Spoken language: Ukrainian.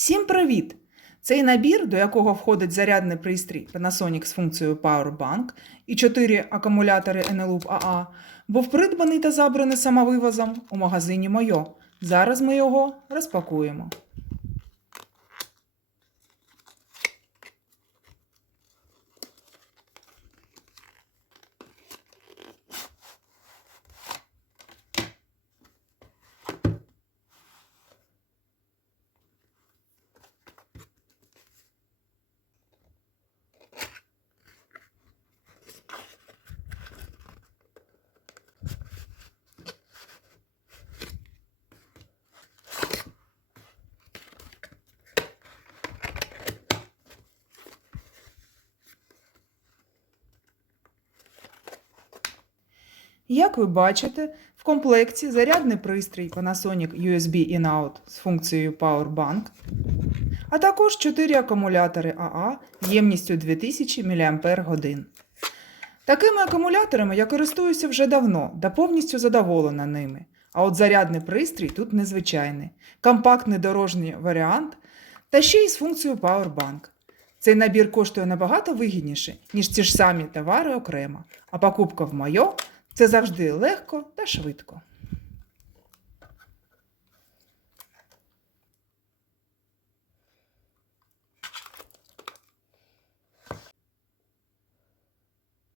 Всім привіт! Цей набір, до якого входить зарядний пристрій Panasonic з функцією Powerbank і 4 акумулятори Eneloop AA, був придбаний та забраний самовивозом у магазині Мойо. Зараз ми його розпакуємо. Як ви бачите, в комплекті зарядний пристрій Panasonic USB In-Out з функцією Powerbank, а також 4 акумулятори AA ємністю 2000 мАч. Такими акумуляторами я користуюся вже давно та повністю задоволена ними. А от зарядний пристрій тут незвичайний, компактний дорожній варіант та ще й з функцією Powerbank. Цей набір коштує набагато вигідніше, ніж ті ж самі товари окремо, а покупка в Майо це завжди легко та швидко.